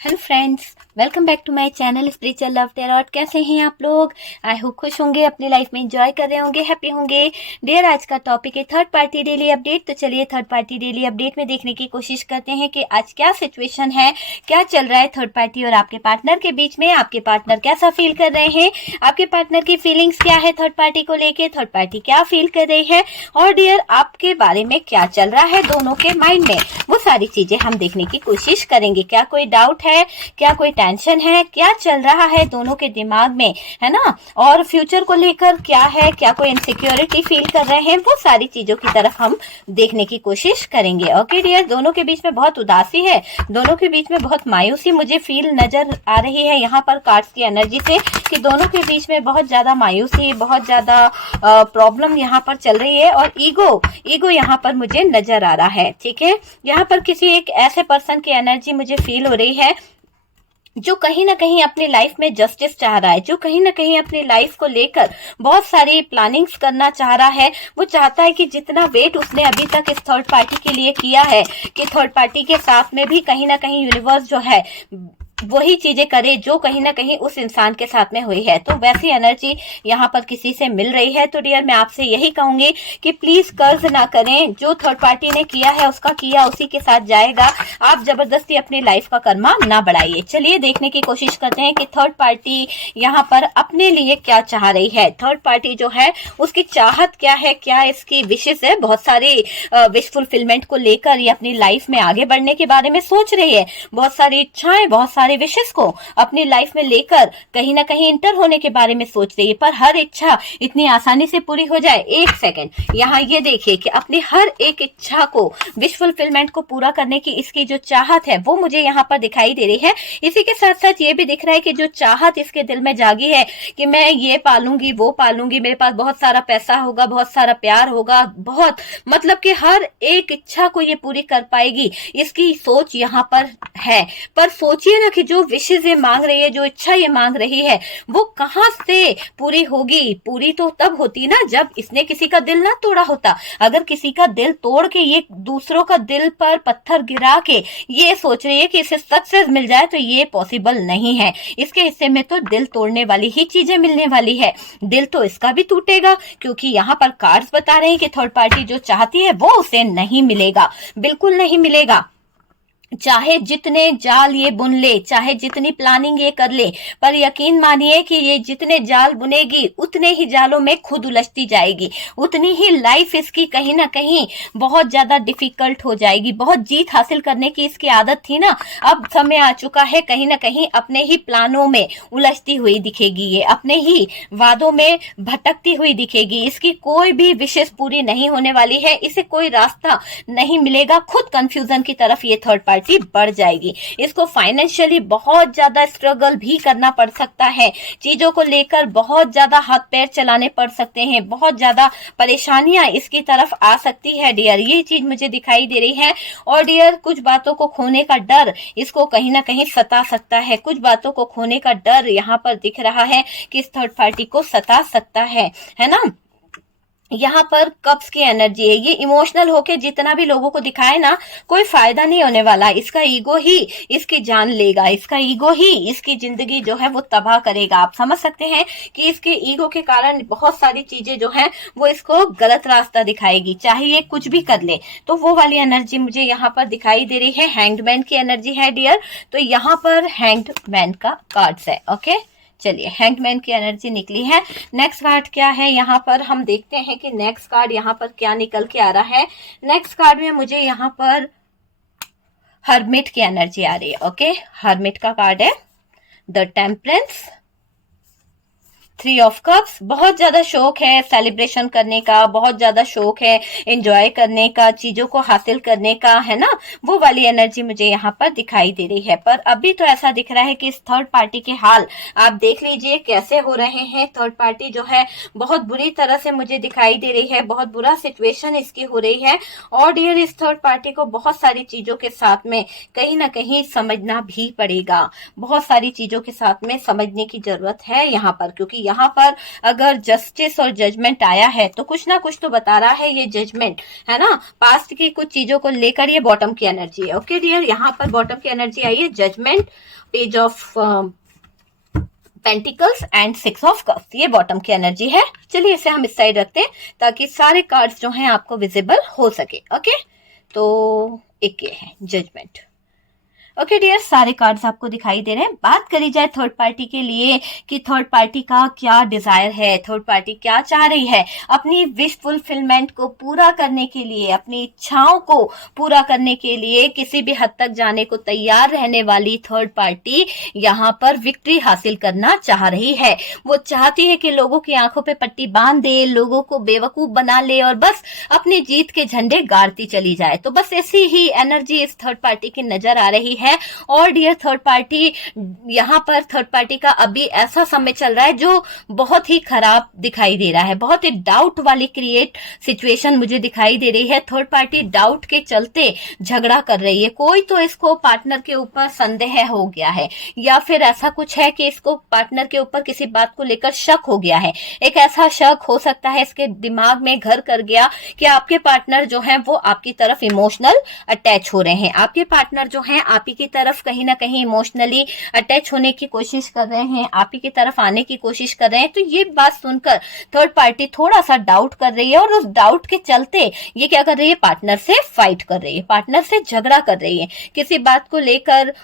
Hello friends, welcome back to my channel spiritual love tarot. कैसे हैं आप लोग? आई होप खुश होंगे, अपनी लाइफ में एंजॉय कर रहे होंगे, हैप्पी होंगे। डियर, आज का टॉपिक है थर्ड पार्टी डेली अपडेट। तो चलिए थर्ड पार्टी डेली अपडेट में देखने की कोशिश करते हैं कि आज क्या सिचुएशन है, क्या चल रहा है थर्ड पार्टी और आपके पार्टनर के बीच में। आपके पार्टनर कैसा फील कर रहे हैं, आपके पार्टनर की फीलिंग्स क्या है थर्ड पार्टी को लेके, थर्ड पार्टी क्या फील कर रही है, और डियर आपके बारे में क्या चल रहा है दोनों के माइंड में, वो सारी चीजें हम देखने की कोशिश करेंगे। क्या कोई डाउट है, क्या कोई टेंशन है, क्या चल रहा है दोनों के दिमाग में, है ना, और फ्यूचर को लेकर क्या है, क्या कोई इनसिक्योरिटी फील कर रहे हैं, वो सारी चीजों की तरफ हम देखने की कोशिश करेंगे। ओके डियर, दोनों के बीच में बहुत उदासी है, दोनों के बीच में बहुत मायूसी मुझे फील नजर आ रही है यहाँ पर कार्ड्स की एनर्जी से, कि दोनों के बीच में बहुत ज्यादा मायूसी, बहुत ज्यादा प्रॉब्लम यहाँ पर चल रही है, और ईगो यहाँ पर मुझे नजर आ रहा है। ठीक है, यहाँ पर किसी एक ऐसे पर्सन की एनर्जी मुझे फील हो रही है जो कहीं ना कहीं अपनी लाइफ में जस्टिस चाह रहा है, जो कहीं ना कहीं अपनी लाइफ को लेकर बहुत सारी प्लानिंग्स करना चाह रहा है। वो चाहता है कि जितना वेट उसने अभी तक इस थर्ड पार्टी के लिए किया है, कि थर्ड पार्टी के साथ में भी कहीं ना कहीं यूनिवर्स जो है वही चीजें करे जो कहीं ना कहीं उस इंसान के साथ में हुई है। तो वैसी एनर्जी यहाँ पर किसी से मिल रही है। तो डियर, मैं आपसे यही कहूंगी कि प्लीज कर्ज ना करें, जो थर्ड पार्टी ने किया है उसका किया उसी के साथ जाएगा। आप जबरदस्ती अपनी लाइफ का कर्मा ना बढ़ाइए। चलिए देखने की कोशिश करते हैं कि थर्ड पार्टी यहाँ पर अपने लिए क्या चाह रही है। थर्ड पार्टी जो है उसकी चाहत क्या है, क्या इसकी विशेष है। बहुत सारी विश फुलफिलमेंट को लेकर ये अपनी लाइफ में आगे बढ़ने के बारे में सोच रही है, बहुत सारी इच्छाएं, बहुत सारे विशेष को अपनी लाइफ में लेकर कहीं ना कहीं इंटर होने के बारे में सोच रही है। पर हर इच्छा इतनी आसानी से पूरी हो जाए? एक सेकंड, यहाँ ये देखिए कि अपनी हर एक इच्छा को, विश फुलफिलमेंट को पूरा करने की इसकी जो चाहत है वो मुझे यहाँ पर दिखाई दे रही है। इसी के साथ साथ ये भी दिख रहा है कि जो चाहत इसके दिल में जागी है कि मैं ये पालूंगी, वो पालूंगी, मेरे पास बहुत सारा पैसा होगा, बहुत सारा प्यार होगा, बहुत मतलब कि हर एक इच्छा को ये पूरी कर पाएगी, इसकी सोच यहाँ पर है। पर सोचिए ना कि जो विशेष ये मांग रही है, जो इच्छा ये मांग रही है, वो कहां से पूरी होगी? पूरी तो तब होती ना जब इसने किसी का दिल ना तोड़ा होता। अगर किसी का दिल तोड़ के ये दूसरों का दिल पर पत्थर गिरा के ये सोच रही है कि इसे सक्सेस मिल जाए, तो ये पॉसिबल नहीं है। इसके हिस्से में तो दिल तोड़ने वाली ही चीजें मिलने वाली है। दिल तो इसका भी टूटेगा, क्योंकि यहाँ पर कार्ड्स बता रहे हैं कि थर्ड पार्टी जो चाहती है वो उसे नहीं मिलेगा, बिल्कुल नहीं मिलेगा। चाहे जितने जाल ये बुन ले, चाहे जितनी प्लानिंग ये कर ले, पर यकीन मानिए कि ये जितने जाल बुनेगी उतने ही जालों में खुद उलझती जाएगी, उतनी ही लाइफ इसकी कहीं ना कहीं बहुत ज्यादा डिफिकल्ट हो जाएगी। बहुत जीत हासिल करने की इसकी आदत थी ना, अब समय आ चुका है कहीं ना कहीं अपने ही प्लानों में उलझती हुई दिखेगी, ये अपने ही वादों में भटकती हुई दिखेगी। इसकी कोई भी विशेष पूरी नहीं होने वाली है, इसे कोई रास्ता नहीं मिलेगा, खुद कंफ्यूजन की तरफ ये थर्ड पार्टी बढ़ जाएगी। इसको फाइनेंशियली बहुत ज्यादा स्ट्रगल भी करना पड़ सकता है, चीजों को लेकर बहुत ज्यादा हाथ पैर चलाने पड़ सकते हैं, बहुत ज्यादा परेशानियां इसकी तरफ आ सकती है डियर, ये चीज मुझे दिखाई दे रही है। और डियर, कुछ बातों को खोने का डर इसको कहीं ना कहीं सता सकता है, कुछ बातों को खोने का डर यहाँ पर दिख रहा है कि इस थर्ड पार्टी को सता सकता है ना। यहाँ पर कप्स की एनर्जी है, ये इमोशनल होके जितना भी लोगों को दिखाए ना, कोई फायदा नहीं होने वाला। इसका ईगो ही इसकी जान लेगा, इसका ईगो ही इसकी जिंदगी जो है वो तबाह करेगा। आप समझ सकते हैं कि इसके ईगो के कारण बहुत सारी चीजें जो है वो इसको गलत रास्ता दिखाएगी, चाहे ये कुछ भी कर ले। तो वो वाली एनर्जी मुझे यहाँ पर दिखाई दे रही है। हैंग्ड मैन की एनर्जी है डियर, तो यहाँ पर हैंग्ड मैन का कार्ड्स है। ओके, चलिए हैंगमैन की एनर्जी निकली है। नेक्स्ट कार्ड क्या है यहाँ पर, हम देखते हैं कि नेक्स्ट कार्ड यहाँ पर क्या निकल के आ रहा है। नेक्स्ट कार्ड में मुझे यहाँ पर हर्मिट की एनर्जी आ रही है। ओके, हर्मिट का कार्ड है, द टेम्परेंस, 3 ऑफ कप्स। बहुत ज्यादा शौक है सेलिब्रेशन करने का, बहुत ज्यादा शौक है एंजॉय करने का, चीजों को हासिल करने का, है ना, वो वाली एनर्जी मुझे यहाँ पर दिखाई दे रही है। पर अभी तो ऐसा दिख रहा है कि इस थर्ड पार्टी के हाल आप देख लीजिए कैसे हो रहे हैं। थर्ड पार्टी जो है बहुत बुरी तरह से मुझे दिखाई दे रही है, बहुत बुरा सिचुएशन इसकी हो रही है। और डियर, इस थर्ड पार्टी को बहुत सारी चीजों के साथ में कहीं ना कहीं समझना भी पड़ेगा, बहुत सारी चीजों के साथ में समझने की जरूरत है यहाँ पर, क्योंकि यहाँ पर अगर जस्टिस और जजमेंट आया है तो कुछ ना कुछ तो बता रहा है ये जजमेंट, है ना। पास्ट की कुछ चीजों को लेकर ये बॉटम की एनर्जी है। ओके डियर, यहाँ पर बॉटम की एनर्जी आई है, judgement, page of pentacles and 6 of cups, ये बॉटम की एनर्जी है। चलिए इसे हम इस साइड रखते हैं ताकि सारे कार्ड्स जो हैं आपको विजिबल हो सके। ओके, तो एक ये है जजमेंट। ओके डियर, सारे कार्ड्स आपको दिखाई दे रहे हैं। बात करी जाए थर्ड पार्टी के लिए कि थर्ड पार्टी का क्या डिजायर है, थर्ड पार्टी क्या चाह रही है, अपनी विश फुलफिलमेंट को पूरा करने के लिए, अपनी इच्छाओं को पूरा करने के लिए किसी भी हद तक जाने को तैयार रहने वाली थर्ड पार्टी यहाँ पर विक्ट्री हासिल करना चाह रही है। वो चाहती है कि लोगों की आंखों पे पट्टी बांध दे, लोगों को बेवकूफ बना ले और बस अपनी जीत के झंडे गाड़ती चली जाए। तो बस ऐसी ही एनर्जी इस थर्ड पार्टी की नजर आ रही है। और डियर थर्ड पार्टी, यहाँ पर थर्ड पार्टी का अभी ऐसा समय चल रहा है जो बहुत ही खराब दिखाई दे रहा है, बहुत ही डाउट वाली क्रिएट सिचुएशन मुझे दिखाई दे रही है। थर्ड पार्टी डाउट के चलते झगड़ा कर रही है। कोई तो इसको पार्टनर के ऊपर संदेह हो गया है, या फिर ऐसा कुछ है कि इसको पार्टनर के ऊपर किसी बात को लेकर शक हो गया है। एक ऐसा शक हो सकता है इसके दिमाग में घर कर गया कि आपके पार्टनर जो है वो आपकी तरफ इमोशनल अटैच हो रहे हैं, आपके पार्टनर जो है आप ही की तरफ कहीं ना कहीं इमोशनली अटैच होने की कोशिश कर रहे हैं, आप ही की तरफ आने की कोशिश कर रहे हैं। तो ये बात सुनकर थर्ड पार्टी थोड़ा सा डाउट कर रही है और उस डाउट के चलते ये क्या कर रही है, पार्टनर से फाइट कर रही है, पार्टनर से झगड़ा कर रही है, किसी बात को लेकर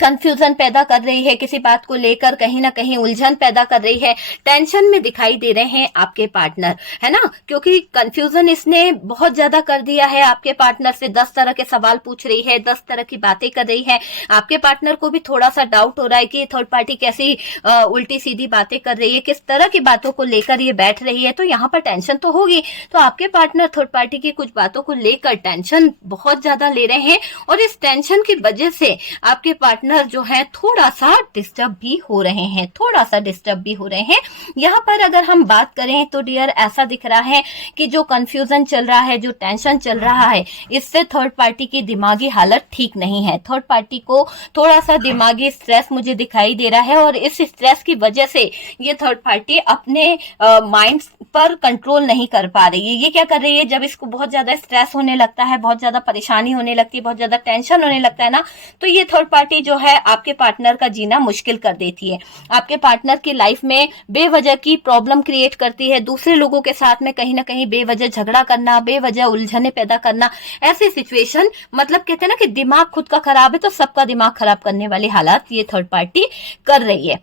कंफ्यूजन पैदा कर रही है, किसी बात को लेकर कहीं ना कहीं उलझन पैदा कर रही है। टेंशन में दिखाई दे रहे हैं आपके पार्टनर, है ना, क्योंकि कंफ्यूजन इसने बहुत ज्यादा कर दिया है। आपके पार्टनर से 10 तरह के सवाल पूछ रही है, 10 तरह की बातें कर रही है। आपके पार्टनर को भी थोड़ा सा डाउट हो रहा है कि थर्ड पार्टी कैसी उल्टी सीधी बातें कर रही है, किस तरह की बातों को लेकर ये बैठ रही है। तो यहाँ पर टेंशन तो होगी। तो आपके पार्टनर थर्ड पार्टी की कुछ बातों को लेकर टेंशन बहुत ज्यादा ले रहे हैं और इस टेंशन की वजह से आपके पार्टनर जो है थोड़ा सा डिस्टर्ब भी हो रहे हैं, थोड़ा सा डिस्टर्ब भी हो रहे हैं। यहाँ पर अगर हम बात करें तो डियर ऐसा दिख रहा है कि जो कंफ्यूजन चल रहा है, जो टेंशन चल रहा है, इससे थर्ड पार्टी की दिमागी हालत ठीक नहीं है। थर्ड पार्टी को थोड़ा सा दिमागी स्ट्रेस मुझे दिखाई दे रहा है और इस स्ट्रेस की वजह से ये थर्ड पार्टी अपने माइंड पर कंट्रोल नहीं कर पा रही है। ये क्या कर रही है, जब इसको बहुत ज्यादा स्ट्रेस होने लगता है, बहुत ज्यादा परेशानी होने लगती है, बहुत ज्यादा टेंशन होने लगता है ना, तो ये थर्ड पार्टी जो है आपके पार्टनर का जीना मुश्किल कर देती है। आपके पार्टनर की लाइफ में बेवजह की प्रॉब्लम क्रिएट करती है, दूसरे लोगों के साथ में कहीं ना कहीं बेवजह झगड़ा करना, बेवजह उलझने पैदा करना, ऐसी सिचुएशन, मतलब कहते हैं ना कि दिमाग खुद का खराब है तो सबका दिमाग खराब करने वाली हालात ये थर्ड पार्टी कर रही है।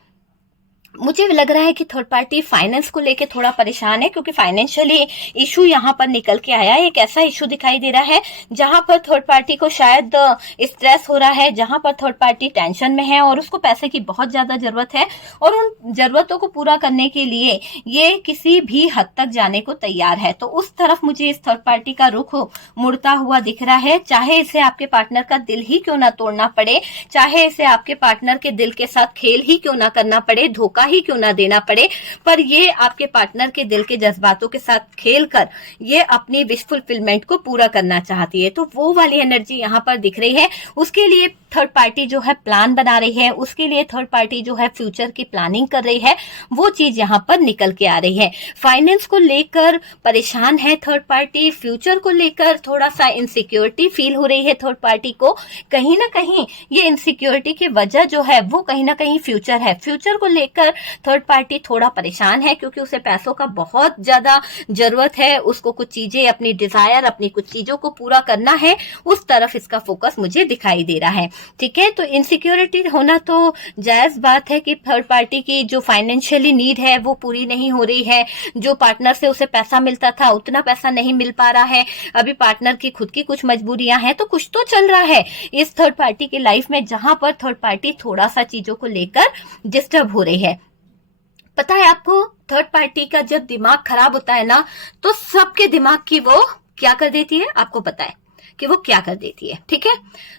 मुझे लग रहा है कि थर्ड पार्टी फाइनेंस को लेके थोड़ा परेशान है, क्योंकि फाइनेंशियली इशू यहाँ पर निकल के आया है। एक ऐसा इशू दिखाई दे रहा है जहां पर थर्ड पार्टी को शायद स्ट्रेस हो रहा है, जहां पर थर्ड पार्टी टेंशन में है और उसको पैसे की बहुत ज्यादा जरूरत है और उन जरूरतों को पूरा करने के लिए ये किसी भी हद तक जाने को तैयार है। तो उस तरफ मुझे इस थर्ड पार्टी का रुख मुड़ता हुआ दिख रहा है, चाहे इसे आपके पार्टनर का दिल ही क्यों ना तोड़ना पड़े, चाहे इसे आपके पार्टनर के दिल के साथ खेल ही क्यों ना करना पड़े, धोखा ही क्यों ना देना पड़े, पर ये आपके पार्टनर के दिल के जज्बातों के साथ खेलकर ये अपनी विश फुलफिलमेंट को पूरा करना चाहती है। तो वो वाली एनर्जी यहाँ पर दिख रही है। उसके लिए थर्ड पार्टी जो है प्लान बना रही है, उसके लिए थर्ड पार्टी जो है फ्यूचर की प्लानिंग कर रही है, वो चीज यहाँ पर निकल के आ रही है। फाइनेंस को लेकर परेशान है थर्ड पार्टी, फ्यूचर को लेकर थोड़ा सा इनसिक्योरिटी फील हो रही है थर्ड पार्टी को। कहीं ना कहीं ये इनसिक्योरिटी की वजह जो है वो कहीं ना कहीं फ्यूचर है। फ्यूचर को लेकर थर्ड पार्टी थोड़ा परेशान है क्योंकि उसे पैसों का बहुत ज्यादा जरूरत है, उसको कुछ चीजें, अपनी डिजायर, अपनी कुछ चीजों को पूरा करना है, उस तरफ इसका फोकस मुझे दिखाई दे रहा है। ठीक है, तो इनसिक्योरिटी होना तो जायज बात है कि थर्ड पार्टी की जो फाइनेंशियली नीड है वो पूरी नहीं हो रही है, जो पार्टनर से उसे पैसा मिलता था उतना पैसा नहीं मिल पा रहा है, अभी पार्टनर की खुद की कुछ मजबूरियां हैं, तो कुछ तो चल रहा है इस थर्ड पार्टी की लाइफ में जहां पर थर्ड पार्टी थोड़ा सा चीजों को लेकर डिस्टर्ब हो रही है। पता है आपको, थर्ड पार्टी का जब दिमाग खराब होता है ना तो सबके दिमाग की वो क्या कर देती है, आपको पता है कि वो क्या कर देती है। ठीक है,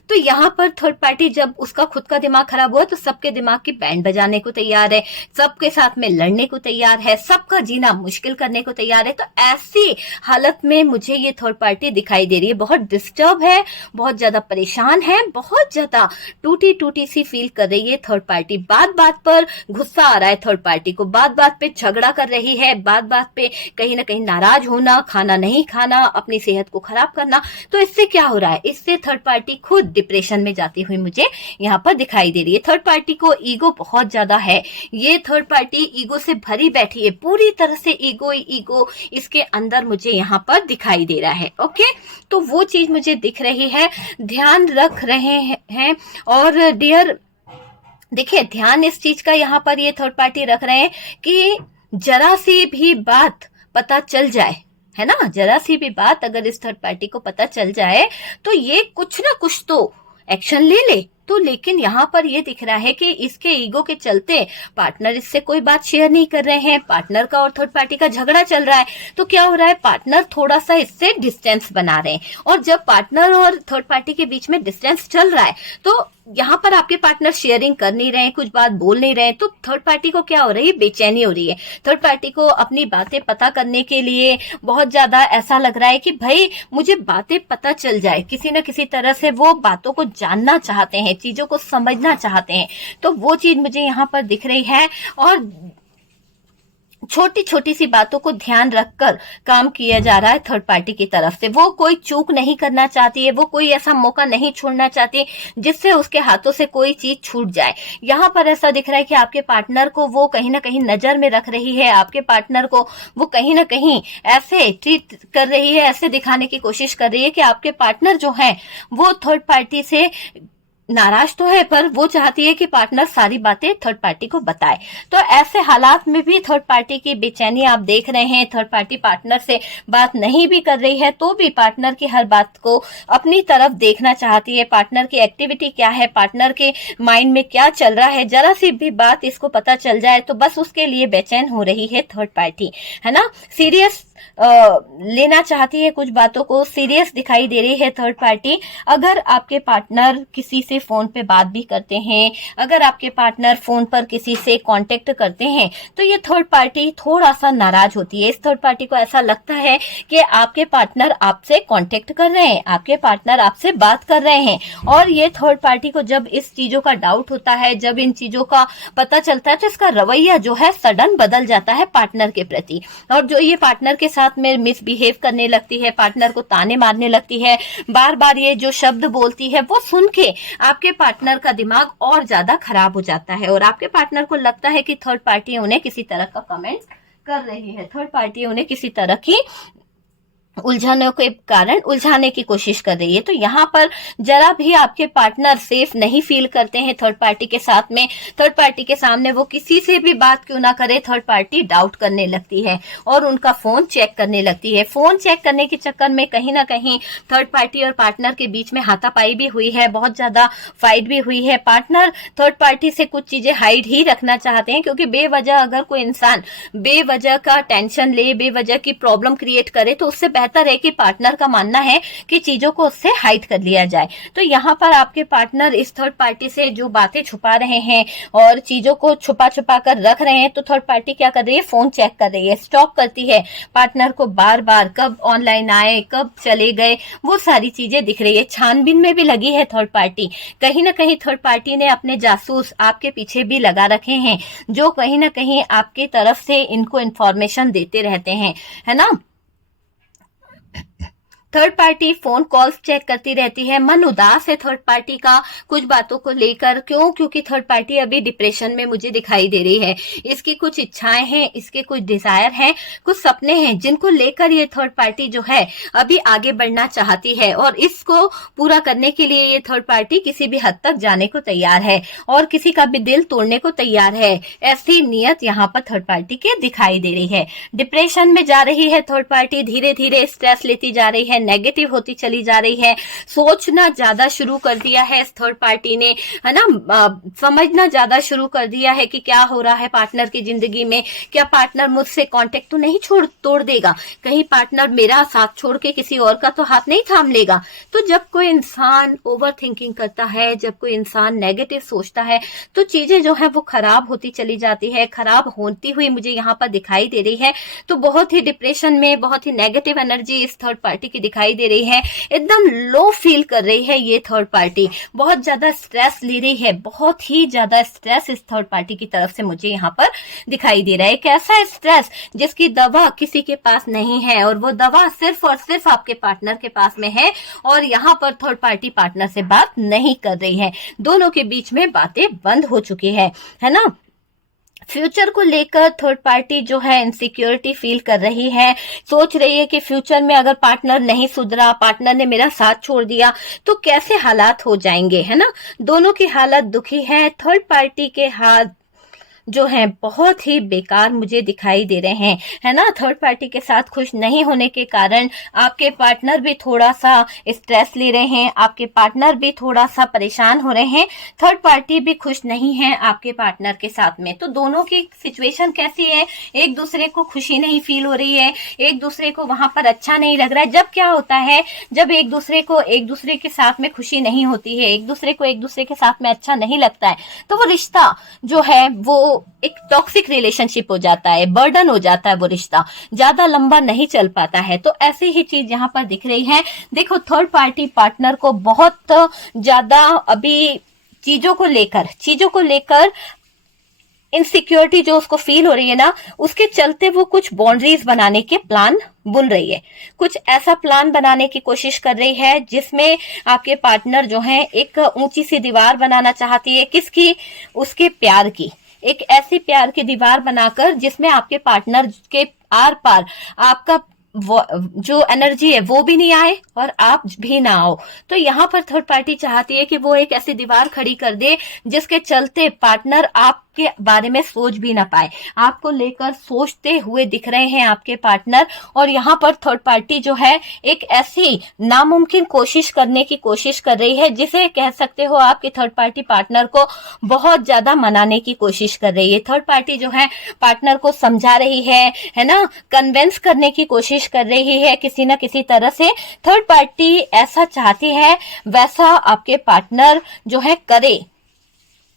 तो यहाँ पर थर्ड पार्टी जब उसका खुद का दिमाग खराब हुआ तो सबके दिमाग की बैंड बजाने को तैयार है, सबके साथ में लड़ने को तैयार है, सबका जीना मुश्किल करने को तैयार है। तो ऐसी हालत में मुझे ये थर्ड पार्टी दिखाई दे रही है, बहुत डिस्टर्ब है, बहुत ज्यादा परेशान है, बहुत ज्यादा टूटी टूटी सी फील कर रही है थर्ड पार्टी। बात बात पर गुस्सा आ रहा है थर्ड पार्टी को, बात बात पे झगड़ा कर रही है, बात बात पे कहीं ना कहीं नाराज होना, खाना नहीं खाना, अपनी सेहत को खराब करना। तो इससे क्या हो रहा है, इससे थर्ड पार्टी खुद डिप्रेशन में जाती हुई मुझे यहाँ पर दिखाई दे रही है। थर्ड पार्टी को ईगो बहुत ज्यादा है, ये थर्ड पार्टी ईगो से भरी बैठी है, पूरी तरह से ईगो ईगो इसके अंदर मुझे यहाँ पर दिखाई दे रहा है। ओके, तो वो चीज मुझे दिख रही है, ध्यान रख रहे हैं। और डियर देखिए, ध्यान इस चीज का यहाँ पर ये थर्ड पार्टी रख रहे हैं कि जरा सी भी बात पता चल जाए, है ना, जरा सी भी बात अगर इस थर्ड पार्टी को पता चल जाए तो ये कुछ ना कुछ तो एक्शन ले ले। तो लेकिन यहाँ पर ये दिख रहा है कि इसके ईगो के चलते पार्टनर इससे कोई बात शेयर नहीं कर रहे हैं, पार्टनर का और थर्ड पार्टी का झगड़ा चल रहा है। तो क्या हो रहा है, पार्टनर थोड़ा सा इससे डिस्टेंस बना रहे हैं, और जब पार्टनर और थर्ड पार्टी के बीच में डिस्टेंस चल रहा है तो यहाँ पर आपके पार्टनर शेयरिंग कर नहीं रहे हैं, कुछ बात बोल नहीं रहे हैं, तो थर्ड पार्टी को क्या हो रही है, बेचैनी हो रही है। थर्ड पार्टी को अपनी बातें पता करने के लिए बहुत ज्यादा ऐसा लग रहा है कि भाई मुझे बातें पता चल जाए, किसी न किसी तरह से वो बातों को जानना चाहते हैं, चीजों को समझना चाहते हैं। तो वो चीज मुझे यहाँ पर दिख रही है, और छोटी छोटी सी बातों को ध्यान रखकर काम किया जा रहा है थर्ड पार्टी की तरफ से। वो कोई चूक नहीं करना चाहती है, वो कोई ऐसा मौका नहीं छोड़ना चाहती जिससे उसके हाथों से कोई चीज छूट जाए। यहाँ पर ऐसा दिख रहा है कि आपके पार्टनर को वो कहीं ना कहीं नजर में रख रही है, आपके पार्टनर को वो कहीं ना कहीं ऐसे ट्रीट कर रही है, ऐसे दिखाने की कोशिश कर रही है कि आपके पार्टनर जो है वो थर्ड पार्टी से नाराज तो है, पर वो चाहती है कि पार्टनर सारी बातें थर्ड पार्टी को बताए। तो ऐसे हालात में भी थर्ड पार्टी की बेचैनी आप देख रहे हैं। थर्ड पार्टी पार्टनर से बात नहीं भी कर रही है तो भी पार्टनर की हर बात को अपनी तरफ देखना चाहती है, पार्टनर की एक्टिविटी क्या है, पार्टनर के माइंड में क्या चल रहा है, जरा सी भी बात इसको पता चल जाए तो बस उसके लिए बेचैन हो रही है थर्ड पार्टी, है ना। सीरियस लेना चाहती है, कुछ बातों को सीरियस दिखाई दे रही है थर्ड पार्टी। अगर आपके पार्टनर किसी से फोन पे बात भी करते हैं, अगर आपके पार्टनर फोन पर किसी से कांटेक्ट करते हैं तो ये थर्ड पार्टी थोड़ा सा नाराज होती है। इस थर्ड पार्टी को ऐसा लगता है कि आपके पार्टनर आपसे कांटेक्ट कर रहे हैं, आपके पार्टनर आपसे बात कर रहे हैं, और ये थर्ड पार्टी को जब इस चीजों का डाउट होता है, जब इन चीजों का पता चलता है तो इसका रवैया जो है सडन बदल जाता है पार्टनर के प्रति, और जो ये पार्टनर के साथ में मिसबिहेव करने लगती है, पार्टनर को ताने मारने लगती है, बार बार ये जो शब्द बोलती है वो सुन के आपके पार्टनर का दिमाग और ज्यादा खराब हो जाता है, और आपके पार्टनर को लगता है कि थर्ड पार्टी उन्हें किसी तरह का कमेंट कर रही है, थर्ड पार्टी उन्हें किसी तरह की उलझनों के कारण उलझाने की कोशिश कर रही है। तो यहाँ पर जरा भी आपके पार्टनर सेफ नहीं फील करते हैं थर्ड पार्टी के साथ में। थर्ड पार्टी के सामने वो किसी से भी बात क्यों ना करे, थर्ड पार्टी डाउट करने लगती है और उनका फोन चेक करने लगती है। फोन चेक करने के चक्कर में कहीं ना कहीं थर्ड पार्टी और पार्टनर के बीच में हाथापाई भी हुई है, बहुत ज्यादा फाइट भी हुई है। पार्टनर थर्ड पार्टी से कुछ चीजें हाइड ही रखना चाहते हैं, क्योंकि बेवजह अगर कोई इंसान बेवजह का टेंशन ले, बेवजह की प्रॉब्लम क्रिएट करे तो उससे बेहतर है कि पार्टनर का मानना है कि चीजों को उससे हाइड कर लिया जाए। तो यहाँ पर आपके पार्टनर इस थर्ड पार्टी से जो बातें छुपा रहे हैं और चीजों को छुपा छुपा कर रख रहे हैं, तो थर्ड पार्टी क्या कर रही है, फोन चेक कर रही है, स्टॉक करती है पार्टनर को, बार बार कब ऑनलाइन आए, कब चले गए, वो सारी चीजें दिख रही है। छानबीन में भी लगी है थर्ड पार्टी। कहीं ना कहीं थर्ड पार्टी ने अपने जासूस आपके पीछे भी लगा रखे हैं, जो कहीं ना कहीं आपकी तरफ से इनको इंफॉर्मेशन देते रहते हैं, है ना। Third party phone calls check करती रहती है, मन उदास है थर्ड पार्टी का कुछ बातों को लेकर। क्यों? क्योंकि थर्ड पार्टी अभी डिप्रेशन में मुझे दिखाई दे रही है। इसकी कुछ इच्छाएं हैं, इसके कुछ डिजायर हैं, कुछ सपने हैं जिनको लेकर ये थर्ड पार्टी जो है अभी आगे बढ़ना चाहती है, और इसको पूरा करने के लिए ये थर्ड पार्टी किसी भी हद तक जाने को तैयार है और किसी का भी दिल तोड़ने को तैयार है। ऐसी नियत यहाँ पर थर्ड पार्टी की दिखाई दे रही है। डिप्रेशन में जा रही है थर्ड पार्टी, धीरे धीरे स्ट्रेस लेती जा रही है, नेगेटिव होती चली जा रही है, सोचना ज्यादा शुरू कर दिया है इस थर्ड पार्टी ने, है ना, समझना ज्यादा शुरू कर दिया है कि क्या हो रहा है पार्टनर की जिंदगी में, क्या पार्टनर मुझसे कांटेक्ट तो नहीं तोड़ देगा, कहीं पार्टनर मेरा साथ छोड़ के किसी और का तो हाथ नहीं थाम लेगा। तो जब कोई इंसान ओवर थिंकिंग करता है, जब कोई इंसान नेगेटिव सोचता है, तो चीजें जो है वो खराब होती चली जाती है, खराब होती हुई मुझे यहाँ पर दिखाई दे रही है। तो बहुत ही डिप्रेशन में, बहुत ही नेगेटिव एनर्जी इस थर्ड पार्टी की दिखाई दे रही है, एकदम लो फील कर रही है ये थर्ड पार्टी, बहुत ज्यादा स्ट्रेस ले रही है, बहुत ही ज्यादा स्ट्रेस इस थर्ड पार्टी की तरफ से मुझे यहाँ पर दिखाई दे रहा है। एक ऐसा स्ट्रेस जिसकी दवा किसी के पास नहीं है, और वो दवा सिर्फ और सिर्फ आपके पार्टनर के पास में है, और यहाँ पर थर्ड पार्टी पार्टनर से बात नहीं कर रही है, दोनों के बीच में बातें बंद हो चुकी है ना। फ्यूचर को लेकर थर्ड पार्टी जो है इनसिक्योरिटी फील कर रही है, सोच रही है कि फ्यूचर में अगर पार्टनर नहीं सुधरा, पार्टनर ने मेरा साथ छोड़ दिया तो कैसे हालात हो जाएंगे, है ना। दोनों की हालत दुखी है, थर्ड पार्टी के हाथ जो है बहुत ही बेकार मुझे दिखाई दे रहे हैं, है ना। थर्ड पार्टी के साथ खुश नहीं होने के कारण आपके पार्टनर भी थोड़ा सा स्ट्रेस ले रहे हैं, आपके पार्टनर भी थोड़ा सा परेशान हो रहे हैं, थर्ड पार्टी भी खुश नहीं है आपके पार्टनर के साथ में। तो दोनों की सिचुएशन कैसी है, एक दूसरे को खुशी नहीं फील हो रही है, एक दूसरे को वहां पर अच्छा नहीं लग रहा है। जब क्या होता है, जब एक दूसरे के साथ में खुशी नहीं होती है, एक दूसरे को एक दूसरे के साथ में अच्छा नहीं लगता है, तो वो रिश्ता जो है वो एक टॉक्सिक रिलेशनशिप हो जाता है, बर्डन हो जाता है, वो रिश्ता ज्यादा लंबा नहीं चल पाता है। तो ऐसी ही चीज यहाँ पर दिख रही है। देखो थर्ड पार्टी पार्टनर को बहुत ज्यादा अभी चीजों को लेकर इनसिक्योरिटी जो उसको फील हो रही है ना, उसके चलते वो कुछ बाउंड्रीज बनाने के प्लान बुन रही है, कुछ ऐसा प्लान बनाने की कोशिश कर रही है जिसमें आपके पार्टनर जो है एक ऊंची सी दीवार बनाना चाहती है। किसकी? उसके प्यार की, एक ऐसी प्यार की दीवार बनाकर जिसमें आपके पार्टनर के आर पार आपका जो एनर्जी है वो भी नहीं आए और आप भी ना आओ। तो यहाँ पर थर्ड पार्टी चाहती है कि वो एक ऐसी दीवार खड़ी कर दे जिसके चलते पार्टनर आपके बारे में सोच भी ना पाए, आपको लेकर सोचते हुए दिख रहे हैं आपके पार्टनर। और यहाँ पर थर्ड पार्टी जो है एक ऐसी नामुमकिन कोशिश करने की कोशिश कर रही है, जिसे कह सकते हो आपके थर्ड पार्टी पार्टनर को बहुत ज्यादा मनाने की कोशिश कर रही है। थर्ड पार्टी जो है पार्टनर को समझा रही है ना, कन्विंस करने की कोशिश कर रही है किसी ना किसी तरह से। थर्ड पार्टी ऐसा चाहती है वैसा आपके पार्टनर जो है करे,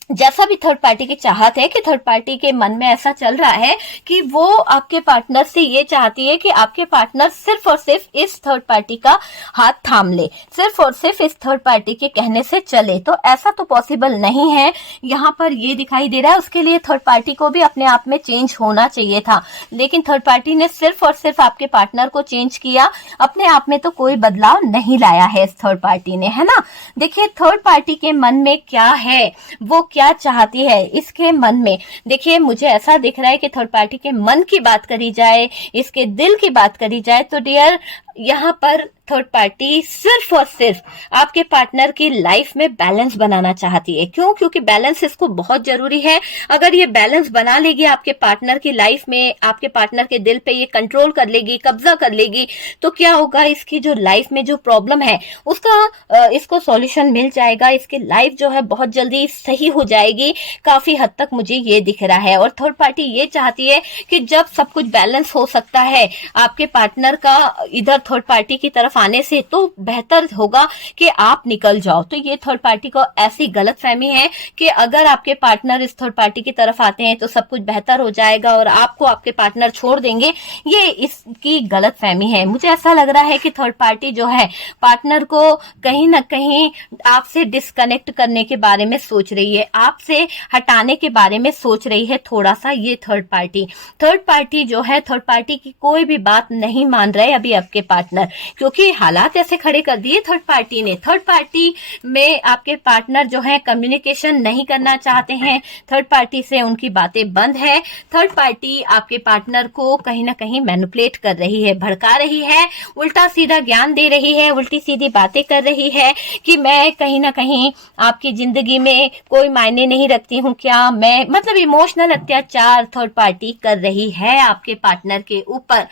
जैसा भी थर्ड पार्टी की चाहत है, कि थर्ड पार्टी के मन में ऐसा चल रहा है कि वो आपके पार्टनर से ये चाहती है कि आपके पार्टनर सिर्फ और सिर्फ इस थर्ड पार्टी का हाथ थाम ले, सिर्फ और सिर्फ इस थर्ड पार्टी के कहने से चले। तो ऐसा तो पॉसिबल नहीं है, यहाँ पर ये दिखाई दे रहा है। उसके लिए थर्ड पार्टी को भी अपने आप में चेंज होना चाहिए था, लेकिन थर्ड पार्टी ने सिर्फ और सिर्फ आपके पार्टनर को चेंज किया, अपने आप में तो कोई बदलाव नहीं लाया है इस थर्ड पार्टी ने, है ना। देखिए थर्ड पार्टी के मन में क्या है, वो क्या चाहती है, इसके मन में देखिए मुझे ऐसा दिख रहा है कि थर्ड पार्टी के मन की बात करी जाए, इसके दिल की बात करी जाए, तो डियर यहाँ पर थर्ड पार्टी सिर्फ और सिर्फ आपके पार्टनर की लाइफ में बैलेंस बनाना चाहती है। क्यों? क्योंकि बैलेंस इसको बहुत जरूरी है। अगर ये बैलेंस बना लेगी आपके पार्टनर की लाइफ में, आपके पार्टनर के दिल पे ये कंट्रोल कर लेगी, कब्जा कर लेगी, तो क्या होगा, इसकी जो लाइफ में जो प्रॉब्लम है उसका इसको सॉल्यूशन मिल जाएगा, इसकी लाइफ जो है बहुत जल्दी सही हो जाएगी, काफी हद तक मुझे ये दिख रहा है। और थर्ड पार्टी ये चाहती है कि जब सब कुछ बैलेंस हो सकता है आपके पार्टनर का इधर थर्ड पार्टी की तरफ आने से, तो बेहतर होगा कि आप निकल जाओ। तो ये थर्ड पार्टी को ऐसी गलतफहमी है कि अगर आपके पार्टनर इस थर्ड पार्टी की तरफ आते हैं तो सब कुछ बेहतर हो जाएगा और आपको आपके पार्टनर छोड़ देंगे, ये इसकी गलतफहमी है। मुझे ऐसा लग रहा है कि थर्ड पार्टी जो है पार्टनर को कहीं ना कहीं आपसे डिस्कनेक्ट करने के बारे में सोच रही है, आपसे हटाने के बारे में सोच रही है थोड़ा सा ये थर्ड पार्टी जो है, थर्ड पार्टी की कोई भी बात नहीं मान रहे अभी आपके पार्टनर, क्योंकि हालात ऐसे खड़े कर दिए थर्ड पार्टी ने। थर्ड पार्टी में आपके पार्टनर जो है कम्युनिकेशन नहीं करना चाहते हैं, थर्ड पार्टी से उनकी बातें बंद है। थर्ड पार्टी आपके पार्टनर को कहीं ना कहीं मैनिपुलेट कर रही है, भड़का रही है, उल्टा सीधा ज्ञान दे रही है, उल्टी सीधी बातें कर रही है कि मैं कहीं ना कहीं आपकी जिंदगी में कोई मायने नहीं रखती हूँ क्या, मैं मतलब इमोशनल अत्याचार थर्ड पार्टी कर रही है आपके पार्टनर के ऊपर।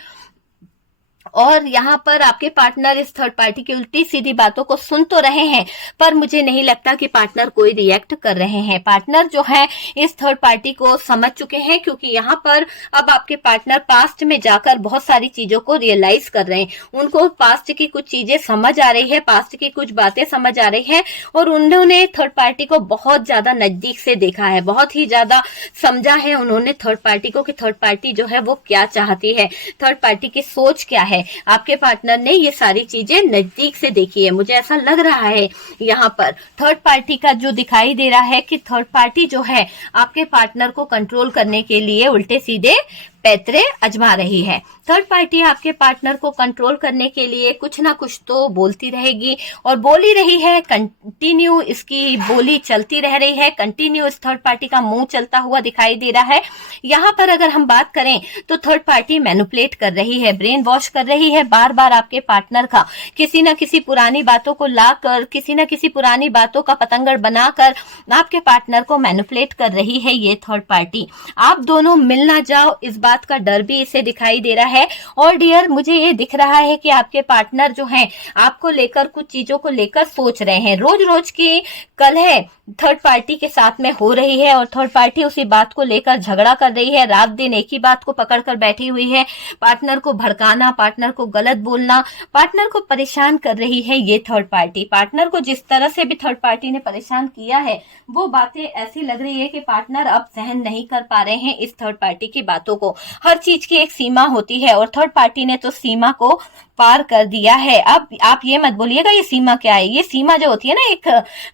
और यहाँ पर आपके पार्टनर इस थर्ड पार्टी की उल्टी सीधी बातों को सुन तो रहे हैं, पर मुझे नहीं लगता कि पार्टनर कोई रिएक्ट कर रहे हैं। पार्टनर जो है इस थर्ड पार्टी को समझ चुके हैं, क्योंकि यहाँ पर अब आपके पार्टनर पास्ट में जाकर बहुत सारी चीजों को रियलाइज कर रहे हैं। उनको पास्ट की कुछ चीजें समझ आ रही है, पास्ट की कुछ बातें समझ आ रही है, और उन्होंने थर्ड पार्टी को बहुत ज्यादा नजदीक से देखा है, बहुत ही ज्यादा समझा है उन्होंने थर्ड पार्टी को कि थर्ड पार्टी जो है वो क्या चाहती है, थर्ड पार्टी की सोच क्या है। आपके पार्टनर ने ये सारी चीजें नजदीक से देखी है। मुझे ऐसा लग रहा है यहाँ पर थर्ड पार्टी का जो दिखाई दे रहा है कि थर्ड पार्टी जो है आपके पार्टनर को कंट्रोल करने के लिए उल्टे सीधे पैतरे आजमा रही है। थर्ड पार्टी आपके पार्टनर को कंट्रोल करने के लिए कुछ ना कुछ तो बोलती रहेगी और बोल ही रही है, कंटिन्यू इसकी बोली चलती रह रही है, कंटिन्यू इस थर्ड पार्टी का मुंह चलता हुआ दिखाई दे रहा है। यहाँ पर अगर हम बात करें तो थर्ड पार्टी मैनिपुलेट कर रही है, ब्रेन वॉश कर रही है, बार बार आपके पार्टनर का किसी न किसी पुरानी बातों को लाकर, किसी न किसी पुरानी बातों का पतंगड़ बनाकर आपके पार्टनर को मैनिपुलेट कर रही है ये थर्ड पार्टी। आप दोनों मिल ना जाओ, इस बात का डर भी इसे दिखाई दे रहा है। और डियर, मुझे ये दिख रहा है कि आपके पार्टनर जो हैं आपको लेकर, कुछ चीजों को लेकर सोच रहे हैं। रोज रोज की कलह थर्ड पार्टी के साथ में हो रही है और थर्ड पार्टी उसी बात को लेकर झगड़ा कर रही है, रात दिन एक ही बात को पकड़कर बैठी हुई है। पार्टनर को भड़काना, पार्टनर को गलत बोलना, पार्टनर को परेशान कर रही है ये थर्ड पार्टी। पार्टनर को जिस तरह से भी थर्ड पार्टी ने परेशान किया है, वो बातें ऐसी लग रही है कि पार्टनर अब सहन नहीं कर पा रहे हैं इस थर्ड पार्टी की बातों को। हर चीज की एक सीमा होती है और थर्ड पार्टी ने तो सीमा को पार कर दिया है। अब आप ये मत बोलिएगा ये सीमा क्या है। ये सीमा जो होती है ना, एक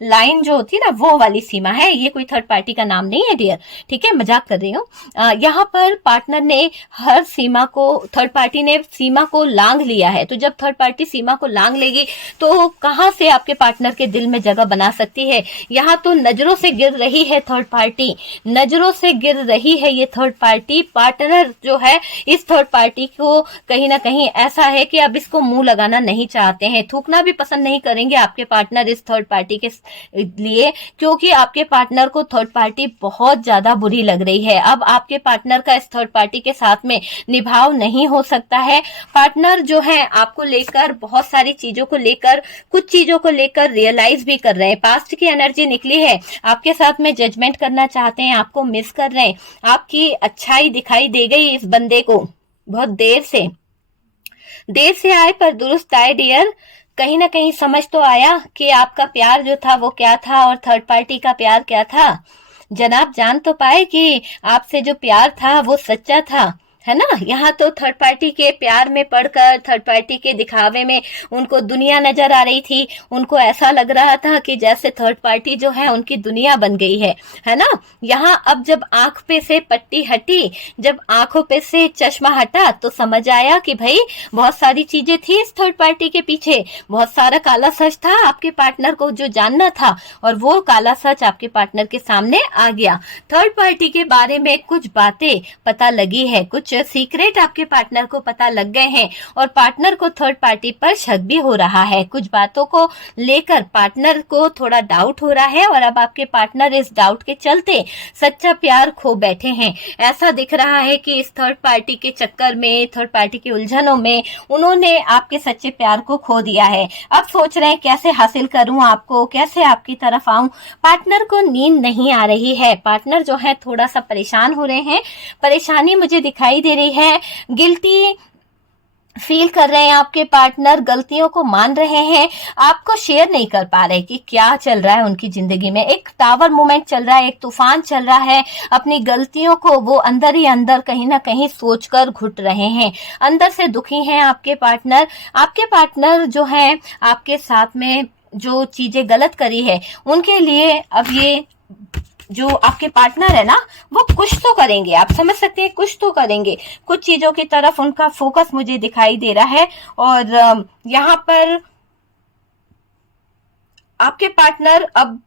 लाइन जो होती है ना, वो वाली सीमा है। ये कोई थर्ड पार्टी का नाम नहीं है डियर, ठीक है, मजाक कर रही हूँ। यहाँ पर पार्टनर ने हर सीमा को, थर्ड पार्टी ने सीमा को लांघ लिया है। तो जब थर्ड पार्टी सीमा को लांघ लेगी तो कहाँ से आपके पार्टनर के दिल में जगह बना सकती है। यहाँ तो नजरों से गिर रही है थर्ड पार्टी, नजरों से गिर रही है ये थर्ड पार्टी। पार्टनर जो है इस थर्ड पार्टी को कहीं ना कहीं ऐसा है कि अब इसको मुंह लगाना नहीं चाहते हैं, थूकना भी पसंद नहीं करेंगे आपके पार्टनर इस थर्ड पार्टी के लिए, क्योंकि आपके पार्टनर को थर्ड पार्टी बहुत ज्यादा बुरी लग रही है। अब आपके पार्टनर का इस थर्ड पार्टी के साथ में निभाव नहीं हो सकता है। पार्टनर जो है आपको लेकर, बहुत सारी चीजों को लेकर, कुछ चीजों को लेकर रियलाइज भी कर रहे हैं। पास्ट की एनर्जी निकली है, आपके साथ में जजमेंट करना चाहते हैं, आपको मिस कर रहे हैं। आपकी अच्छाई दिखाई दे गई इस बंदे को, बहुत देर से आए पर दुरुस्त आए डियर। कहीं ना कहीं समझ तो आया कि आपका प्यार जो था वो क्या था और थर्ड पार्टी का प्यार क्या था। जनाब जान तो पाए कि आपसे जो प्यार था वो सच्चा था, है ना। यहाँ तो थर्ड पार्टी के प्यार में पड़कर, थर्ड पार्टी के दिखावे में उनको दुनिया नजर आ रही थी। उनको ऐसा लग रहा था कि जैसे थर्ड पार्टी जो है उनकी दुनिया बन गई है ना। यहाँ अब जब आंख पे से पट्टी हटी, जब आंखों पे से चश्मा हटा, तो समझ आया कि भाई बहुत सारी चीजें थी इस थर्ड पार्टी के पीछे, बहुत सारा काला सच था आपके पार्टनर को जो जानना था, और वो काला सच आपके पार्टनर के सामने आ गया। थर्ड पार्टी के बारे में कुछ बातें पता लगी है, कुछ सीक्रेट आपके पार्टनर को पता लग गए हैं और पार्टनर को थर्ड पार्टी पर शक भी हो रहा है। कुछ बातों को लेकर पार्टनर को थोड़ा डाउट हो रहा है और अब आपके पार्टनर इस डाउट के चलते सच्चा प्यार खो बैठे हैं। ऐसा दिख रहा है कि इस थर्ड पार्टी के चक्कर में, थर्ड पार्टी की उलझनों में उन्होंने आपके सच्चे प्यार को खो दिया है। अब सोच रहे हैं कैसे हासिल करूं आपको, कैसे आपकी तरफ आऊं। पार्टनर को नींद नहीं आ रही है, पार्टनर जो है थोड़ा सा परेशान हो रहे हैं। परेशानी मुझे दिखाई दे रही है, गिल्टी फील कर रहे हैं आपके पार्टनर, गलतियों को मान रहे हैं, आपको शेयर नहीं कर पा रहे कि क्या चल रहा है उनकी जिंदगी में। एक टावर मूवमेंट चल रहा है, एक तूफान चल रहा है। अपनी गलतियों को वो अंदर ही अंदर कहीं ना कहीं सोचकर घुट रहे हैं, अंदर से दुखी हैं आपके पार्टनर। आपके पार्टनर जो है आपके साथ में जो चीजें गलत करी है उनके लिए अब ये जो आपके पार्टनर है ना, वो कुछ तो करेंगे, आप समझ सकते हैं, कुछ तो करेंगे। कुछ चीजों की तरफ उनका फोकस मुझे दिखाई दे रहा है। और यहाँ पर आपके पार्टनर अब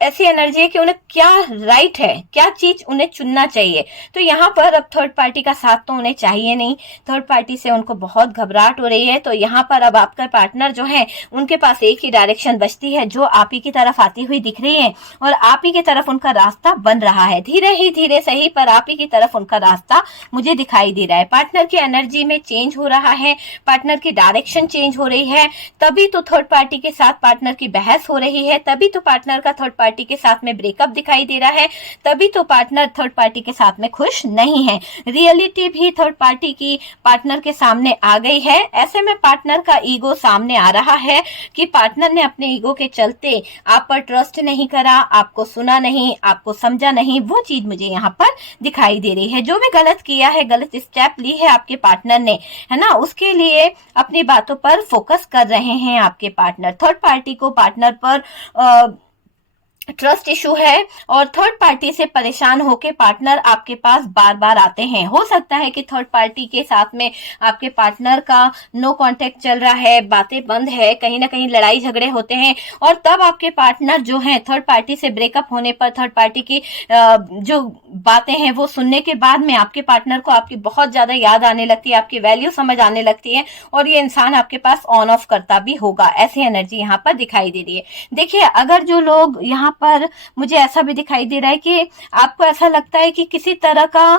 ऐसी एनर्जी है कि उन्हें क्या राइट है, क्या चीज उन्हें चुनना चाहिए। तो यहाँ पर अब थर्ड पार्टी का साथ तो उन्हें चाहिए नहीं, थर्ड पार्टी से उनको बहुत घबराहट हो रही है। तो यहाँ पर अब आपका पार्टनर जो है उनके पास एक ही डायरेक्शन बचती है जो आप ही की तरफ आती हुई दिख रही है, और आप ही की तरफ उनका रास्ता बन रहा है, धीरे ही धीरे सही पर आप ही की तरफ उनका रास्ता मुझे दिखाई दे रहा है। पार्टनर की एनर्जी में चेंज हो रहा है, पार्टनर की डायरेक्शन चेंज हो रही है, तभी तो थर्ड पार्टी के साथ पार्टनर की बहस हो रही है, तभी तो पार्टनर का थर्ड पार्टी के साथ में ब्रेकअप दिखाई दे रहा है, तभी तो पार्टनर थर्ड पार्टी के साथ में खुश नहीं है। रियलिटी भी थर्ड पार्टी की पार्टनर के सामने आ गई है। ऐसे में पार्टनर का ईगो सामने आ रहा है कि पार्टनर ने अपने ईगो के चलते आप पर ट्रस्ट नहीं करा, आपको सुना नहीं, आपको समझा नहीं, वो चीज मुझे यहाँ पर दिखाई दे रही है। जो भी गलत किया है, गलत स्टेप ली है आपके पार्टनर ने, है ना, उसके लिए अपनी बातों पर फोकस कर रहे हैं आपके पार्टनर। थर्ड पार्टी को पार्टनर पर ट्रस्ट इशू है, और थर्ड पार्टी से परेशान होके पार्टनर आपके पास बार बार आते हैं। हो सकता है कि थर्ड पार्टी के साथ में आपके पार्टनर का नो कांटेक्ट चल रहा है, बातें बंद है, कहीं ना कहीं लड़ाई झगड़े होते हैं, और तब आपके पार्टनर जो है थर्ड पार्टी से ब्रेकअप होने पर थर्ड पार्टी की जो बातें हैं वो सुनने के बाद में आपके पार्टनर को आपकी बहुत ज्यादा याद आने लगती है, आपकी वैल्यू समझ आने लगती है, और ये इंसान आपके पास ऑन ऑफ करता भी होगा। ऐसी एनर्जी यहाँ पर दिखाई दे रही है। देखिए, अगर जो लोग यहाँ पर मुझे ऐसा भी दिखाई दे रहा है कि आपको ऐसा लगता है कि किसी तरह का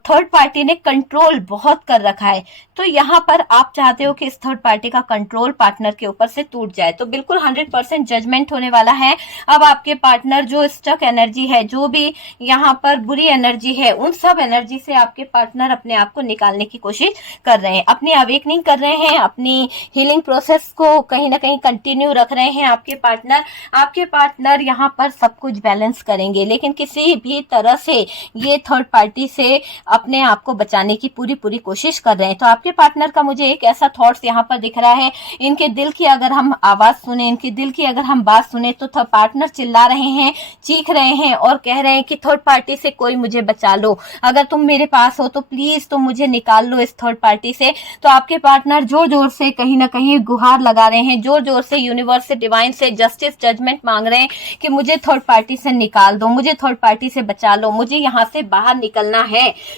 थर्ड पार्टी ने कंट्रोल बहुत कर रखा है, तो यहाँ पर आप चाहते हो कि इस थर्ड पार्टी का कंट्रोल पार्टनर के ऊपर से टूट जाए। तो बिल्कुल 100% जजमेंट होने वाला है। अब आपके पार्टनर जो स्टक एनर्जी है, जो भी यहाँ पर बुरी एनर्जी है, उन सब एनर्जी से आपके पार्टनर अपने आप को निकालने की कोशिश कर रहे हैं, अपनी अवेकनिंग कर रहे हैं, अपनी हीलिंग प्रोसेस को कहीं ना कहीं कंटिन्यू रख रहे हैं आपके पार्टनर। आपके पार्टनर यहाँ पर सब कुछ बैलेंस करेंगे, लेकिन किसी भी तरह से ये थर्ड पार्टी से अपने आप को बचाने की पूरी कोशिश कर रहे हैं। तो आपके पार्टनर का मुझे एक ऐसा थॉट्स यहाँ पर दिख रहा है, इनके दिल की अगर हम आवाज सुने, इनके दिल की अगर हम बात सुने, तो थर्ड पार्टनर चिल्ला रहे हैं, चीख रहे हैं और कह रहे हैं कि थर्ड पार्टी से कोई मुझे बचा लो, अगर तुम मेरे पास हो तो प्लीज तुम मुझे निकाल लो इस थर्ड पार्टी से। तो आपके पार्टनर जोर जोर से कहीं ना कहीं गुहार लगा रहे हैं, जोर जोर से यूनिवर्स से, डिवाइन से जस्टिस, जजमेंट मांग रहे हैं कि मुझे थर्ड पार्टी से निकाल दो, मुझे थर्ड पार्टी से बचा लो, मुझे यहाँ से बाहर निकलना है।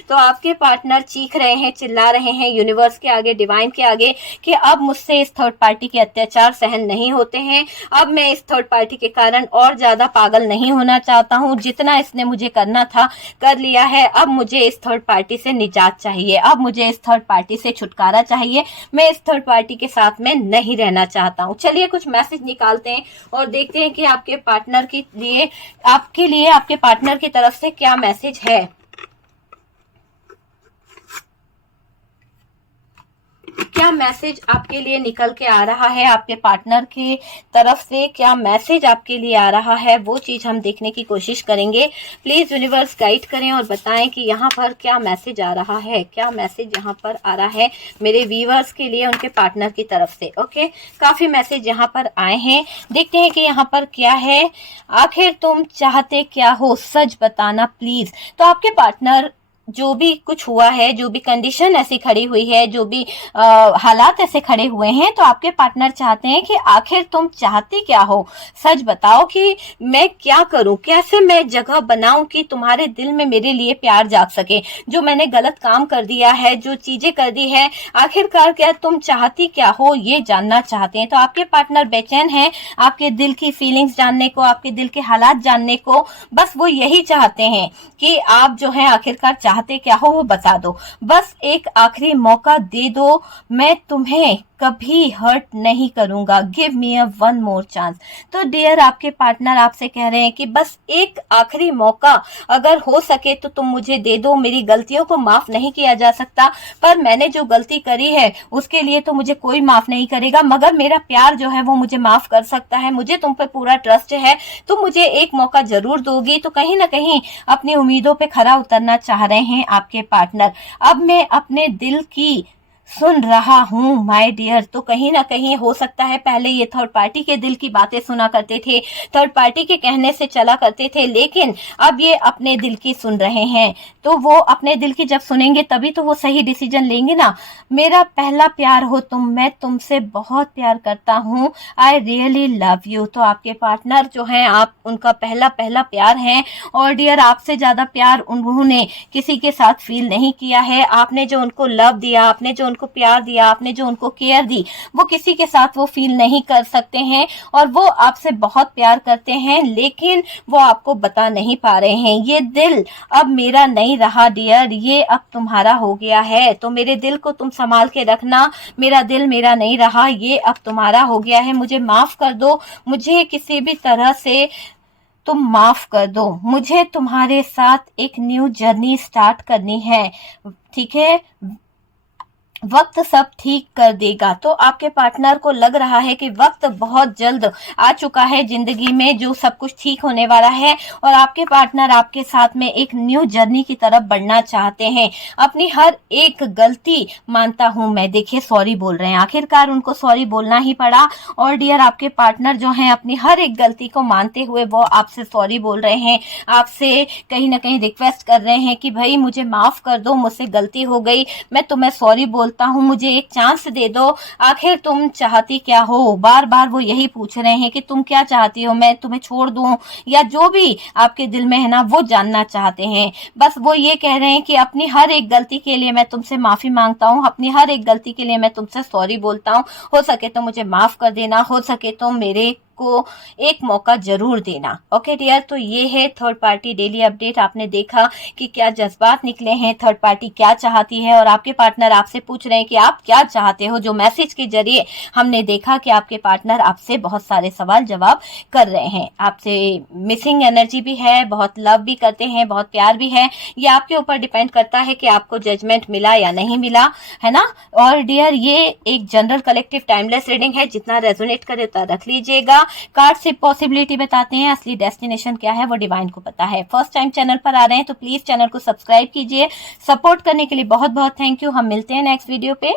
तो आपके पार्टनर चीख रहे हैं, चिल्ला रहे हैं यूनिवर्स के आगे, डिवाइन के आगे कि अब मुझसे इस थर्ड पार्टी के अत्याचार सहन नहीं होते हैं, अब मैं इस थर्ड पार्टी के कारण और ज्यादा पागल नहीं होना चाहता हूँ, जितना इसने मुझे करना था कर लिया है, अब मुझे इस थर्ड पार्टी से निजात चाहिए, अब मुझे इस थर्ड पार्टी से छुटकारा चाहिए, मैं इस थर्ड पार्टी के साथ में नहीं रहना चाहता हूँ। चलिए कुछ मैसेज निकालते हैं और देखते हैं कि आपके पार्टनर के लिए, आपके पार्टनर की तरफ से क्या मैसेज है। क्या मैसेज आपके लिए निकल के आ रहा है, आपके पार्टनर की तरफ से क्या मैसेज आपके लिए आ रहा है, वो चीज हम देखने की कोशिश करेंगे। प्लीज यूनिवर्स गाइड करें और बताएं कि यहाँ पर क्या मैसेज आ रहा है, क्या मैसेज यहाँ पर आ रहा है मेरे व्यूअर्स के लिए उनके पार्टनर की तरफ से। ओके, काफी मैसेज यहाँ पर आए हैं, देखते हैं कि यहाँ पर क्या है। आखिर तुम चाहते क्या हो, सच बताना प्लीज। तो आपके पार्टनर, जो भी कुछ हुआ है, जो भी कंडीशन ऐसी खड़ी हुई है, जो भी हालात ऐसे खड़े हुए हैं, तो आपके पार्टनर चाहते हैं कि आखिर तुम चाहते क्या हो, सच बताओ कि मैं क्या करूं, कैसे मैं जगह बनाऊं कि तुम्हारे दिल में मेरे लिए प्यार जाग सके। जो मैंने गलत काम कर दिया है, जो चीजें कर दी है, आखिरकार क्या तुम चाहती क्या हो, ये जानना चाहते हैं। तो आपके पार्टनर बेचैन है आपके दिल की फीलिंग्स जानने को, आपके दिल के हालात जानने को। बस वो यही चाहते हैं कि आप जो है आखिरकार चाहते क्या हो वो बता दो, बस एक आखिरी मौका दे दो, मैं तुम्हें कभी हर्ट नहीं करूंगा, give me a one more chance. तो डियर, आपके पार्टनर आपसे कह रहे हैं कि बस एक आखिरी मौका अगर हो सके तो तुम मुझे दे दो। मेरी गलतियों को माफ नहीं किया जा सकता, पर मैंने जो गलती करी है उसके लिए तो मुझे कोई माफ नहीं करेगा, मगर मेरा प्यार जो है वो मुझे माफ कर सकता है। मुझे तुम पे पूरा ट्रस्ट है, तो मुझे एक मौका जरूर दोगी। तो कहीं ना कहीं अपनी उम्मीदों पे खरा उतरना चाह रहे हैं आपके पार्टनर। अब मैं अपने दिल की सुन रहा हूँ माय डियर। तो कहीं ना कहीं हो सकता है पहले ये थर्ड पार्टी के दिल की बातें सुना करते थे, थर्ड पार्टी के कहने से चला करते थे, लेकिन अब ये अपने दिल की सुन रहे हैं। तो वो अपने दिल की जब सुनेंगे तभी तो वो सही डिसीजन लेंगे ना। मेरा पहला प्यार हो तुम, मैं तुमसे बहुत प्यार करता हूँ, आई रियली लव यू। तो आपके पार्टनर जो हैं, आप उनका पहला पहला प्यार हैं। और डियर, आपसे ज्यादा प्यार उन्होंने किसी के साथ फील नहीं किया है। आपने जो उनको लव दिया, आपने जो उनको प्यार दिया, आपने जो उनको केयर दी, वो किसी के साथ वो फील नहीं कर सकते हैं। और वो आपसे बहुत प्यार करते हैं, लेकिन वो आपको बता नहीं पा रहे हैं। ये दिल अब मेरा नहीं रहा डियर, ये अब तुम्हारा हो गया है। तो मेरे दिल को तुम संभाल के रखना। मेरा दिल मेरा नहीं रहा, ये अब तुम्हारा हो गया है। मुझे माफ कर दो, मुझे किसी भी तरह से तुम माफ कर दो। मुझे तुम्हारे साथ एक न्यू जर्नी स्टार्ट करनी है, ठीक है? वक्त सब ठीक कर देगा। तो आपके पार्टनर को लग रहा है कि वक्त बहुत जल्द आ चुका है जिंदगी में, जो सब कुछ ठीक होने वाला है। और आपके पार्टनर आपके साथ में एक न्यू जर्नी की तरफ बढ़ना चाहते हैं। अपनी हर एक गलती मानता हूं मैं, देखिए सॉरी बोल रहे हैं, आखिरकार उनको सॉरी बोलना ही पड़ा। और डियर, आपके पार्टनर जो हैं अपनी हर एक गलती को मानते हुए वो आपसे सॉरी बोल रहे हैं, आपसे कहीं ना कहीं रिक्वेस्ट कर रहे हैं कि भाई मुझे माफ कर दो, मुझसे गलती हो गई, मैं तुम्हें सॉरी बोलता हूँ, मुझे एक चांस दे दो। आखिर तुम चाहती क्या हो? बार बार वो यही पूछ रहे हैं कि तुम क्या चाहती हो, मैं तुम्हें छोड़ दूं, या जो भी आपके दिल में है ना वो जानना चाहते हैं। बस वो ये कह रहे हैं कि अपनी हर एक गलती के लिए मैं तुमसे माफी मांगता हूँ, अपनी हर एक गलती के लिए मैं तुमसे सॉरी बोलता हूँ। हो सके तो मुझे माफ कर देना, हो सके तो मेरे को एक मौका जरूर देना। ओके डियर, तो ये है थर्ड पार्टी डेली अपडेट। आपने देखा कि क्या जज्बात निकले हैं, थर्ड पार्टी क्या चाहती है और आपके पार्टनर आपसे पूछ रहे हैं कि आप क्या चाहते हो। जो मैसेज के जरिए हमने देखा कि आपके पार्टनर आपसे बहुत सारे सवाल जवाब कर रहे हैं, आपसे मिसिंग एनर्जी भी है, बहुत लव भी करते हैं, बहुत प्यार भी है। ये आपके ऊपर डिपेंड करता है कि आपको जजमेंट मिला या नहीं मिला, है ना। और डियर, ये एक जनरल कलेक्टिव टाइमलेस रीडिंग है, जितना रेजोनेट करे उतना रख लीजिएगा। कार्ड से पॉसिबिलिटी बताते हैं, असली डेस्टिनेशन क्या है वो डिवाइन को पता है। फर्स्ट टाइम चैनल पर आ रहे हैं तो प्लीज चैनल को सब्सक्राइब कीजिए। सपोर्ट करने के लिए बहुत बहुत थैंक यू। हम मिलते हैं नेक्स्ट वीडियो पे।